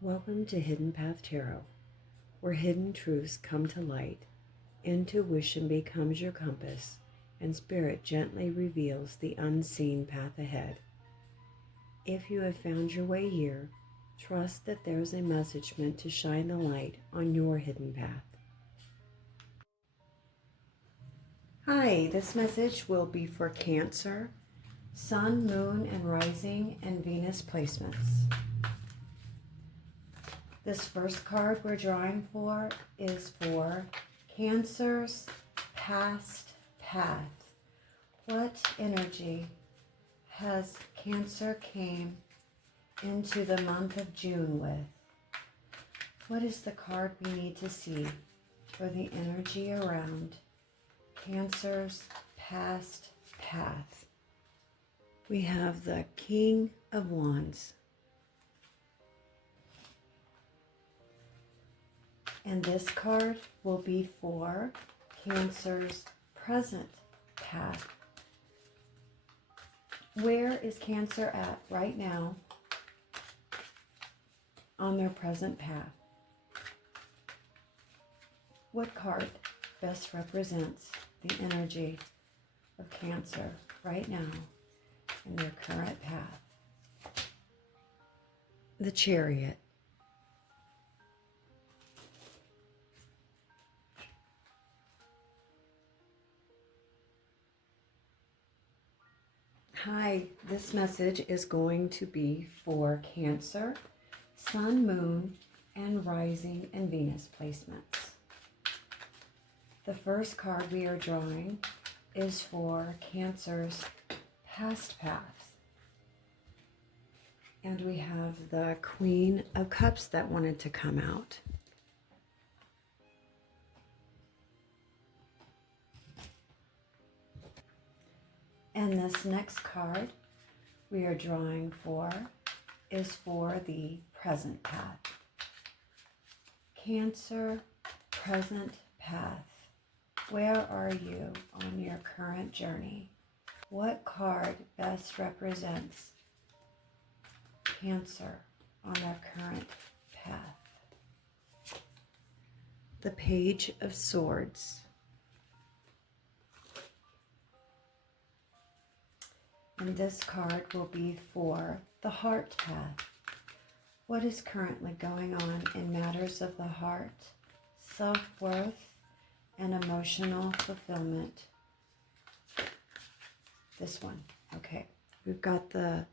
Welcome to Hidden Path Tarot, where hidden truths come to light, intuition becomes your compass, and spirit gently reveals the unseen path ahead. If you have found your way here, trust that there's a message meant to shine the light on your hidden path. Hi, this message will be for Cancer, Sun, Moon, and Rising, and Venus placements. This first card we're drawing for is for Cancer's past path. What energy has Cancer came into the month of June with? What is the card we need to see for the energy around Cancer's past path? We have the King of Wands. And this card will be for Cancer's present path. Where is Cancer at right now on their present path? What card best represents the energy of Cancer right now in their current path? The Chariot. Hi, this message is going to be for Cancer, Sun, Moon, and Rising and Venus placements. The first card we are drawing is for Cancer's past path. And we have the Queen of Cups that wanted to come out. And this next card we are drawing for is for the present path. Cancer, present path. Where are you on your current journey? What card best represents Cancer on their current path? The Page of Swords. And this card will be for the heart path. What is currently going on in matters of the heart, self-worth, and emotional fulfillment? This one. Okay. We have the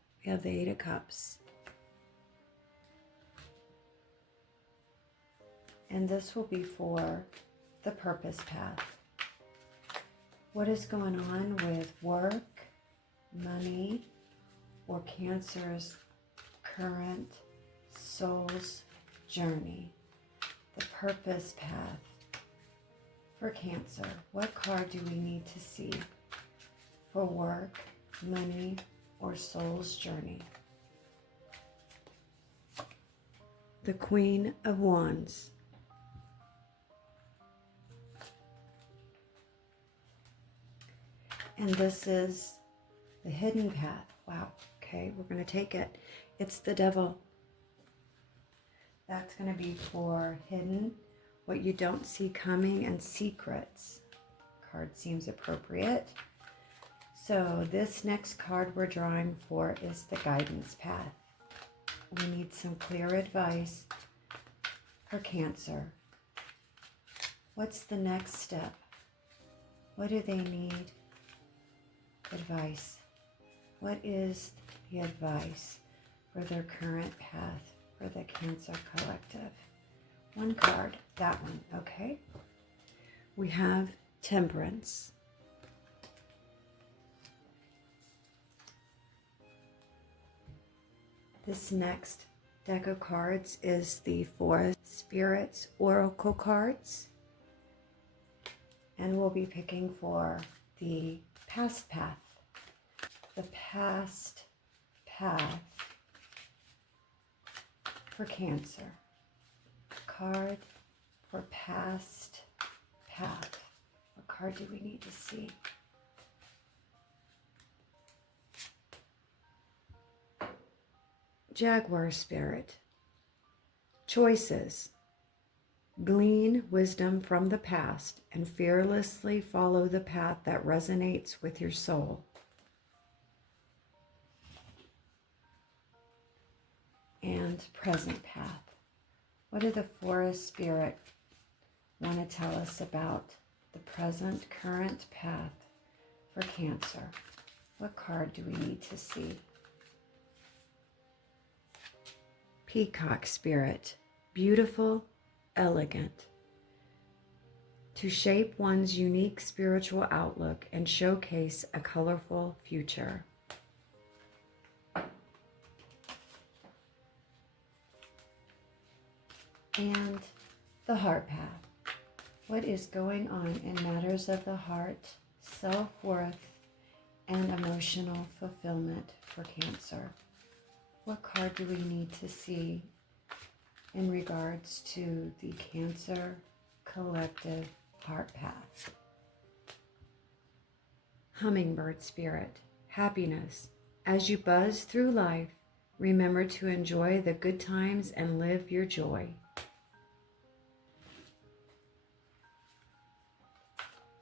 Eight of Cups. And this will be for the purpose path. What is going on with work, money, or Cancer's current soul's journey? The purpose path for Cancer. What card do we need to see for work, money, or soul's journey? The Queen of Wands. And this is the hidden path. Wow. Okay, we're going to take it. It's the Devil. That's going to be for hidden, what you don't see coming, and secrets. Card seems appropriate. So this next card we're drawing for is the guidance path. We need some clear advice for Cancer. What's the next step? What do they need? Advice. What is the advice for their current path for the Cancer collective? One card, that one, okay? We have Temperance. This next deck of cards is the Four Spirits Oracle cards. And we'll be picking for the past path. The past path for Cancer. Card for past path. What card do we need to see? Jaguar Spirit. Choices. Glean wisdom from the past and fearlessly follow the path that resonates with your soul. And present path. What do the forest spirit want to tell us about the present current path for Cancer? What card do we need to see? Peacock spirit. Beautiful, elegant. To shape one's unique spiritual outlook and showcase a colorful future. And the heart path. What is going on in matters of the heart, self-worth, and emotional fulfillment for Cancer? What card do we need to see in regards to the Cancer collective heart path? Hummingbird spirit. Happiness. As you buzz through life, remember to enjoy the good times and live your joy.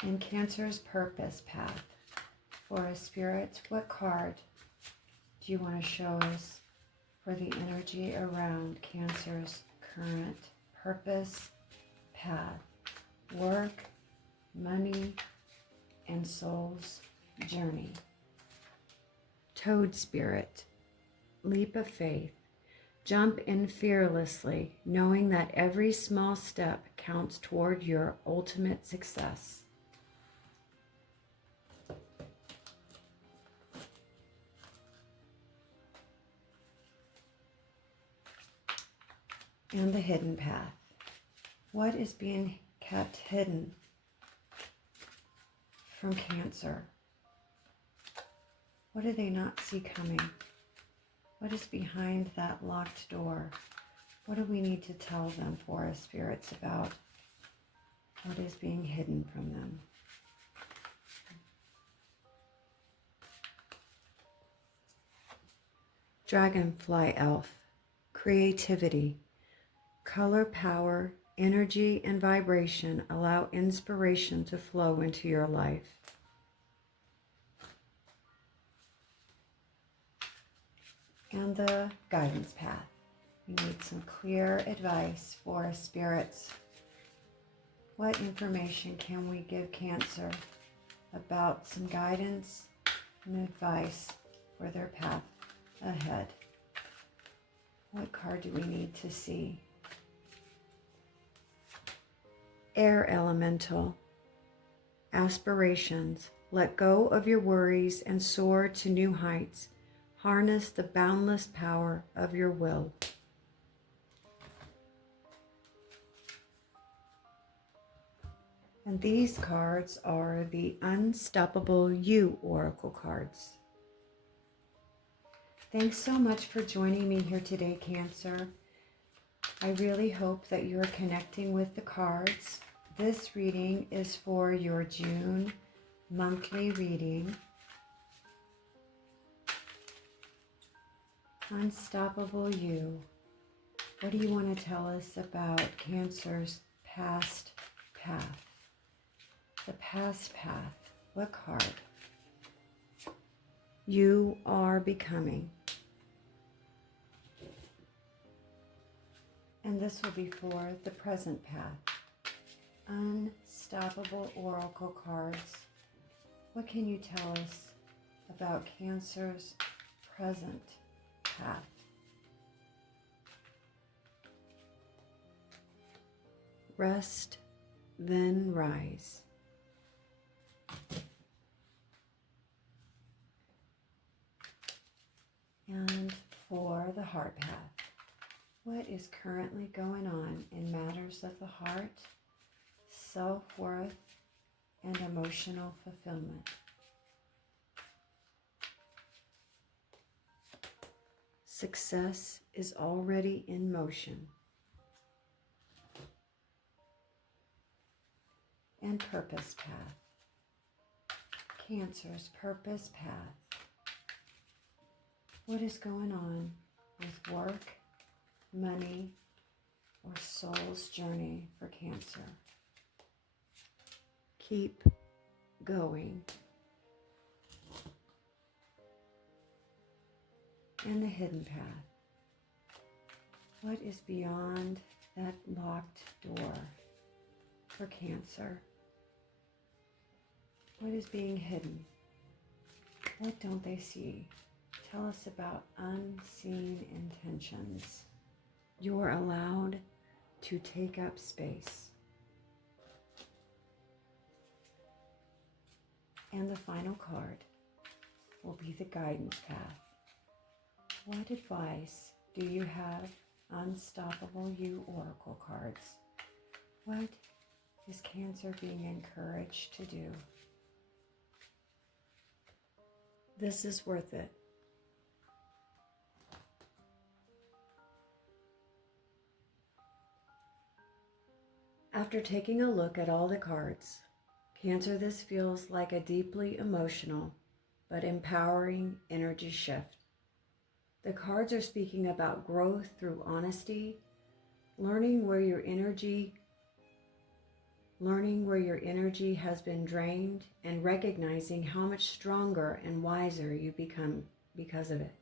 And Cancer's purpose path. For a spirit, what card do you want to show us for the energy around Cancer's current purpose path? Work, money, and soul's journey. Toad spirit. Leap of faith. Jump in fearlessly, knowing that every small step counts toward your ultimate success. And the hidden path. What is being kept hidden from Cancer? What do they not see coming? What is behind that locked door? What do we need to tell them, forest spirits, about what is being hidden from them? Dragonfly elf. Creativity. Color, power, energy, and vibration allow inspiration to flow into your life. And the guidance path. We need some clear advice for spirits. What information can we give Cancer about some guidance and advice for their path ahead? What card do we need to see? Air elemental. Aspirations. Let go of your worries and soar to new heights. Harness the boundless power of your will. And these cards are the Unstoppable You Oracle cards. Thanks so much for joining me here today, Cancer. I really hope that you're connecting with the cards. This reading is for your June monthly reading. Unstoppable You. What do you want to tell us about Cancer's past path? The past path. What card? You are becoming. And this will be for the present path. Unstoppable Oracle cards. What can you tell us about Cancer's present path? Rest, then rise. And for the heart path. What is currently going on in matters of the heart, self-worth, and emotional fulfillment? Success is already in motion. And purpose path. Cancer's purpose path. What is going on with work, money, or soul's journey for Cancer. Keep going. And the hidden path. What is beyond that locked door for Cancer? What is being hidden? What don't they see? Tell us about unseen intentions. You're allowed to take up space. And the final card will be the guidance path. What advice do you have, Unstoppable You Oracle cards? What is Cancer being encouraged to do? This is worth it. After taking a look at all the cards, Cancer, this feels like a deeply emotional but empowering energy shift. The cards are speaking about growth through honesty, learning where your energy has been drained, and recognizing how much stronger and wiser you become because of it.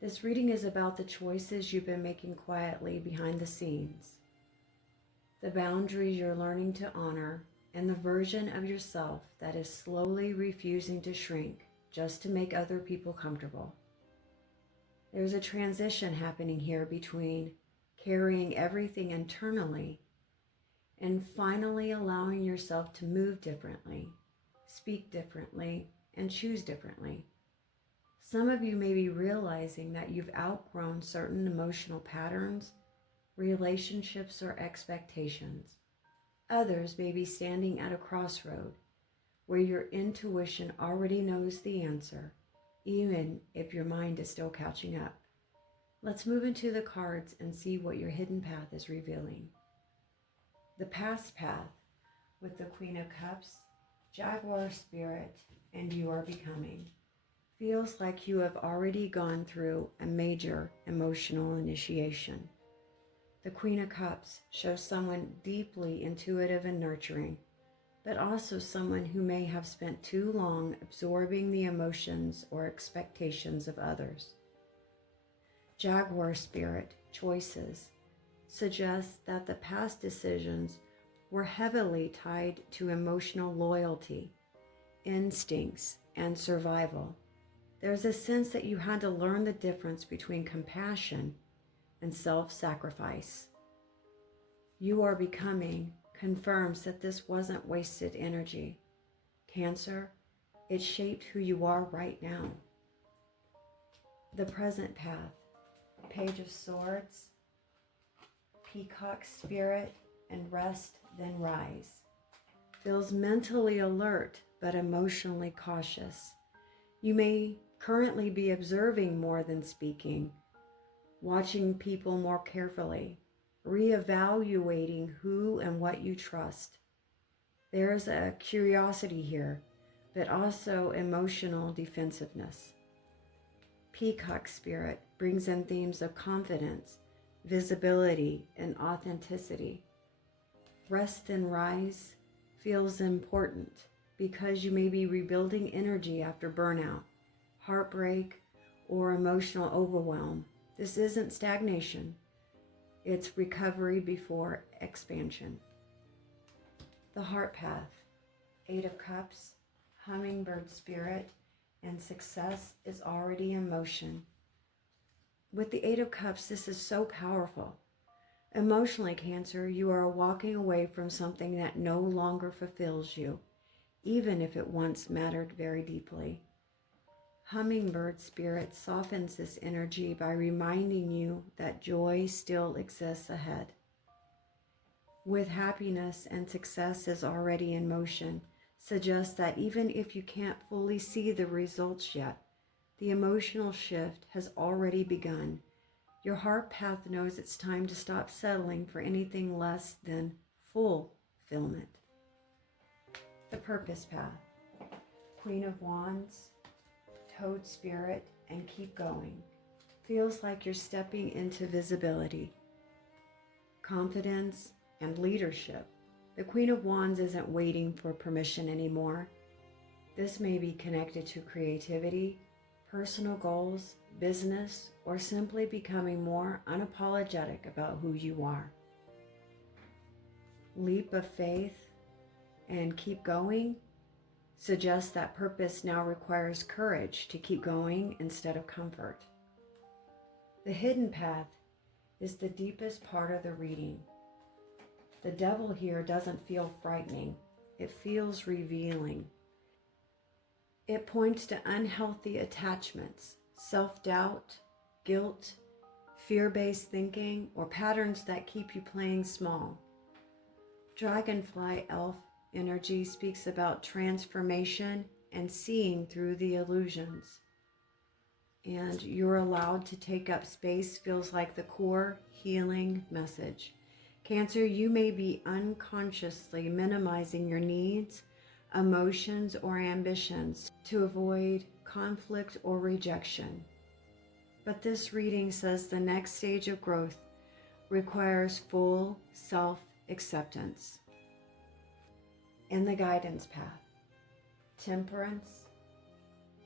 This reading is about the choices you've been making quietly behind the scenes, the boundaries you're learning to honor, and the version of yourself that is slowly refusing to shrink just to make other people comfortable. There's a transition happening here between carrying everything internally and finally allowing yourself to move differently, speak differently, and choose differently. Some of you may be realizing that you've outgrown certain emotional patterns, relationships, or expectations. Others may be standing at a crossroad where your intuition already knows the answer, even if your mind is still catching up. Let's move into the cards and see what your hidden path is revealing. The past path with the Queen of Cups, Jaguar Spirit, and You Are Becoming feels like you have already gone through a major emotional initiation. The Queen of Cups shows someone deeply intuitive and nurturing, but also someone who may have spent too long absorbing the emotions or expectations of others. Jaguar Spirit choices suggest that the past decisions were heavily tied to emotional loyalty, instincts, and survival. There's a sense that you had to learn the difference between compassion and self-sacrifice. You Are Becoming confirms that this wasn't wasted energy. Cancer, it shaped who you are right now. The present path, Page of Swords, Peacock Spirit, and Rest Then Rise, feels mentally alert but emotionally cautious. You may currently be observing more than speaking, watching people more carefully, reevaluating who and what you trust. There is a curiosity here, but also emotional defensiveness. Peacock Spirit brings in themes of confidence, visibility, and authenticity. Rest and Rise feels important because you may be rebuilding energy after burnout, heartbreak, or emotional overwhelm. This isn't stagnation. It's recovery before expansion. The Heart Path, Eight of Cups, Hummingbird Spirit, and Success is already in motion. With the Eight of Cups, this is so powerful. Emotionally, Cancer, you are walking away from something that no longer fulfills you, even if it once mattered very deeply. Hummingbird Spirit softens this energy by reminding you that joy still exists ahead. With happiness and success is already in motion, suggests that even if you can't fully see the results yet, the emotional shift has already begun. Your heart path knows it's time to stop settling for anything less than fulfillment. The Purpose Path, Queen of Wands, Toad Spirit, and Keep Going, feels like you're stepping into visibility. confidence, and leadership. The Queen of Wands isn't waiting for permission anymore. This may be connected to creativity, personal goals, business, or simply becoming more unapologetic about who you are. Leap of faith and keep going suggests that purpose now requires courage to keep going instead of comfort. The hidden path is the deepest part of the reading. The devil here doesn't feel frightening. It feels revealing. It points to unhealthy attachments, self-doubt, guilt, fear-based thinking, or patterns that keep you playing small. Dragonfly elf energy speaks about transformation and seeing through the illusions. And you're allowed to take up space feels like the core healing message. Cancer, you may be unconsciously minimizing your needs, emotions, or ambitions to avoid conflict or rejection. But this reading says the next stage of growth requires full self-acceptance. In the guidance path, temperance,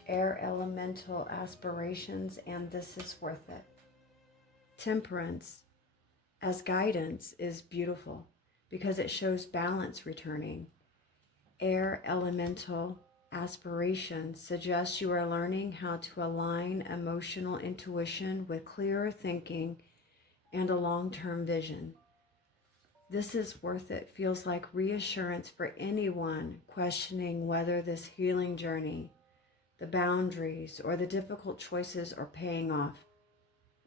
air elemental aspirations, and this is worth it. Temperance as guidance is beautiful because it shows balance returning. Air elemental aspirations suggest you are learning how to align emotional intuition with clearer thinking and a long-term vision. This is worth it feels like reassurance for anyone questioning whether this healing journey, the boundaries, or the difficult choices are paying off,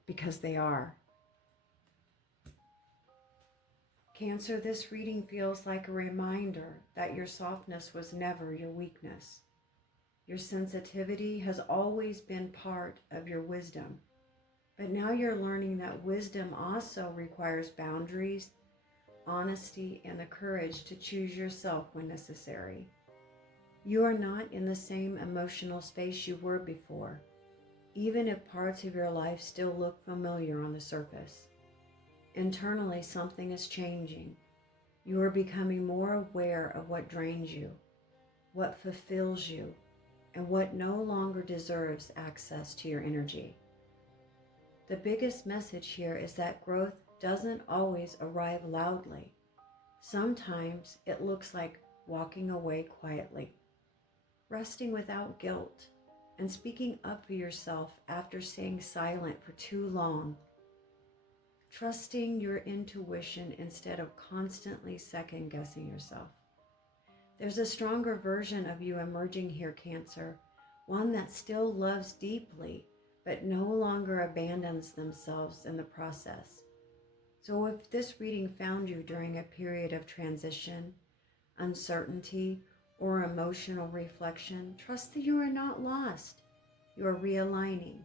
because they are. Cancer, this reading feels like a reminder that your softness was never your weakness. Your sensitivity has always been part of your wisdom. But now you're learning that wisdom also requires boundaries, honesty, and the courage to choose yourself when necessary. You are not in the same emotional space you were before, even if parts of your life still look familiar on the surface. Internally, something is changing. You are becoming more aware of what drains you, what fulfills you, and what no longer deserves access to your energy. The biggest message here is that growth doesn't always arrive loudly. Sometimes it looks like walking away quietly, resting without guilt, and speaking up for yourself after staying silent for too long. Trusting your intuition instead of constantly second-guessing yourself. There's a stronger version of you emerging here, Cancer, one that still loves deeply, but no longer abandons themselves in the process. So if this reading found you during a period of transition, uncertainty, or emotional reflection, trust that you are not lost. You are realigning.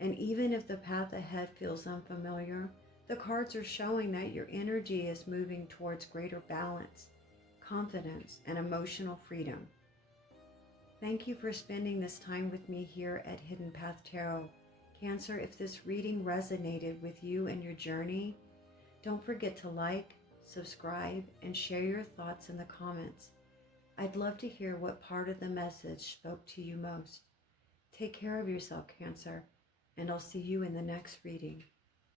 And even if the path ahead feels unfamiliar, the cards are showing that your energy is moving towards greater balance, confidence, and emotional freedom. Thank you for spending this time with me here at Hidden Path Tarot. Cancer, if this reading resonated with you and your journey, don't forget to like, subscribe, and share your thoughts in the comments. I'd love to hear what part of the message spoke to you most. Take care of yourself, Cancer, and I'll see you in the next reading.